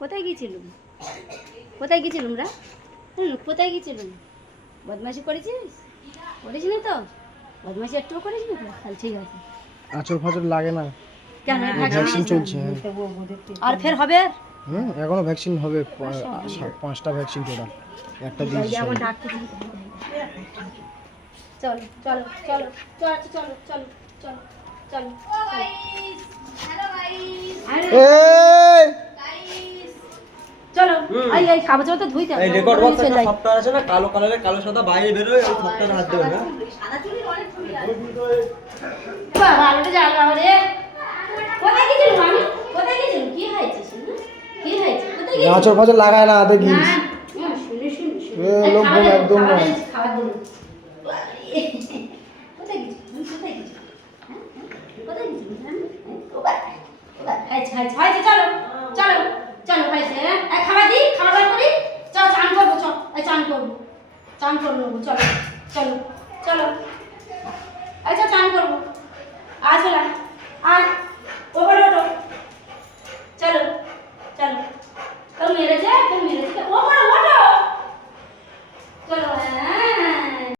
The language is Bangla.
কোথায় গিয়েছিলুম? কোথায় গিয়েছিলুম রা? কোথায় গিয়েছিলুম? বদমাইশি করেছিস? করিস না তো? বদমাইশি একটুও করিস না তো? তাহলে ঠিক আছে। আঁচড় ফাঁচড় লাগে না, কেন ভ্যাকসিন চলছে। আর ফের হবে? এখনো ভ্যাকসিন হবে, 5টা ভ্যাকসিন টোটাল, একটা দিয়েছি। আমার ডাক্তার চলো চলো চলো চলো চলো চলো চলো চলো চলো। এই এই কাগজ তো ধুইতে হবে। এই রেকর্ড বক্স একটা সফটওয়্যার আছে না, কালো কালারের, কালো সাদা বাইরে বের হয়, ওই সফটওয়্যারে হাত দেবে না। সাদা চুলের অনেক ছবি আছে। বাবা আলোটা জ্বাল বাবা রে। কোথায় গেছিস আমি? কোথায় গেছিস? কি হয়েছে শুনি? কি হয়েছে? কোথায় গেছিস? আঁচড় ফাঁচড় লাগায় না, দেখিস। না শুনি শুনি শুনি। লোক বলে একদম না। খাবার দিন। কোথায় গেছিস? কোথায় গেছিস? কোথায় গেছিস? হাই চলো চলো চলো ভাইছে খাবার দিই, খাবার করি, চল চান করবো, চল চান করবো, চান করবো, চলো চলো চলো। আচ্ছা চান করবো, আসো না আর ওপরে ওঠো, চলো চলো। কেউ মেরেছে ও